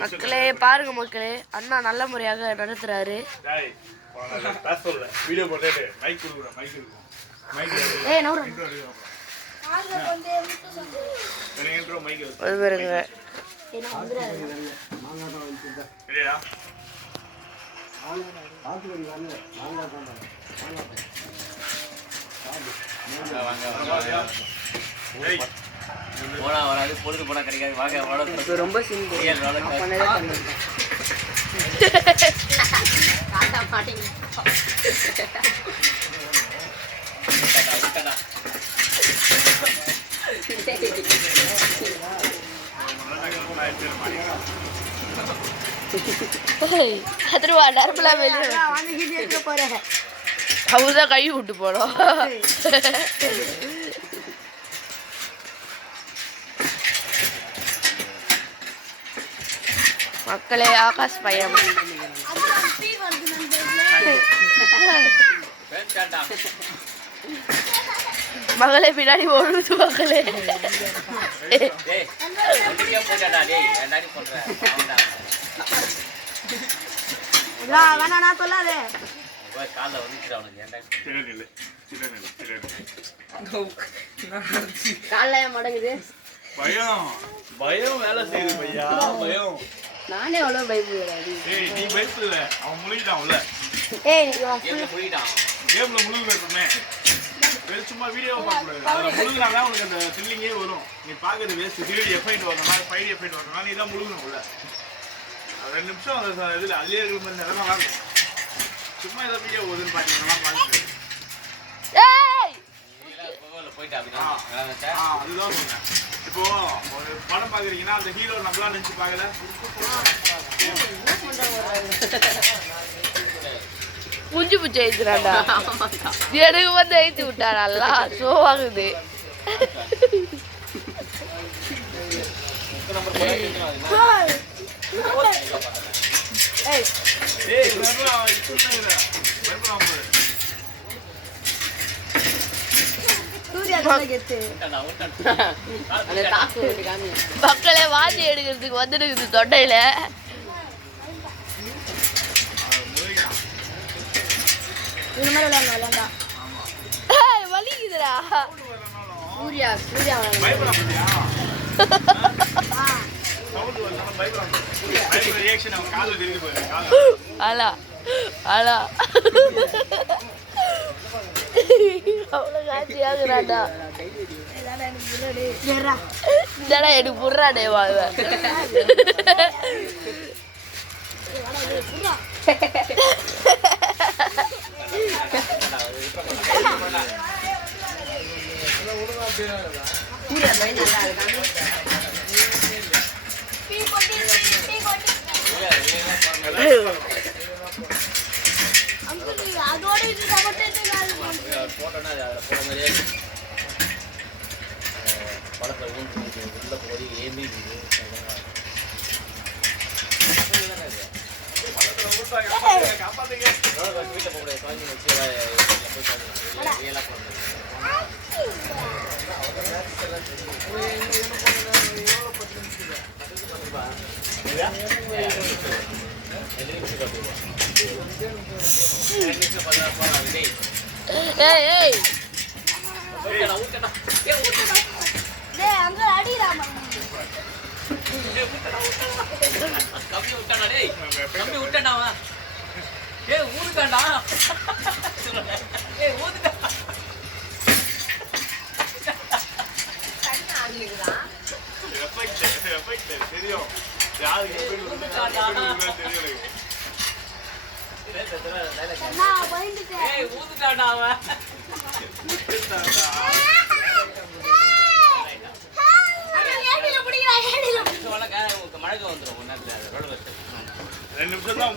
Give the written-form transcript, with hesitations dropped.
மக்களே பாருங்க மக்களே, அண்ணா நல்ல முறையாக நடத்துறாரு. போனா வராது, பொழுது போனா கிடைக்காது. வாங்க ரொம்ப சிம்பிள். அவதான் கை விட்டு போனோம். மக்களே ஆகாஷ் பையன் மகளே பின்னாடி ஓடுது. மக்களே வேணா சொல்லாதே. மடங்குது பயம் பயம் வேலை செய்யுது பையா. பயம் நானே அவ்வளவு பயப்படுறேன். நீ பயப்படல, அவன் முழுகிட்டான்ல. கேம்ல முழுகுமே சும்மா வீடியோ பார்க்கக்கூடாது. முழுகினாதான் உனக்கு அந்த த்ரில்லிங்கே வரும். நீ பார்க்கறது வேஸ்ட். திடீர் எஃபெக்ட் வரணும்னா 5 எஃபெக்ட் வரணும்னா நீ தான் முழுகணும்ல. 2 நிமிஷம் அந்த இதில் அல்லே இருக்கிற மாதிரி நேரம் நல்லா இருக்கும். சும்மா ஏதோ வீடியோ ஓதுன்னு பார்த்தீங்கன்னா பார்த்து அதுதான் சொன்னேன். இப்போ ஒரு படம் பாக்குறீங்கன்னா அந்த ஹீரோ நம்மளா நினைச்சு பாக்கல. முஞ்சி புச்சு எழுதுறாண்டா. எனக்கு வந்து எழுதி விட்டா நல்லா ஷோ ஆகுது. மக்களே வாந்தி எடுக்கிறதுக்கு வந்துடுக்குது தொண்டையில. வலிக்குதுடா. சூர்யா சூர்யா அலா அலா அவ்வளோ காட்சி ஆகுறாடா. எனக்கு புடுறாடே வாழ்வ. படத்தை உள்ள போய் ஏமி வீட்டில் போகக்கூடிய குழந்தைங்க வச்சு கம்பி விட்டாடா. ஊதுக்காண்டா. ஊதுக்கா தெரியும் யாருக்கு ஊதுக்காண்டா அவன். மழை வந்துடும் 1 நேரத்தில். 2 நிமிஷம் தான்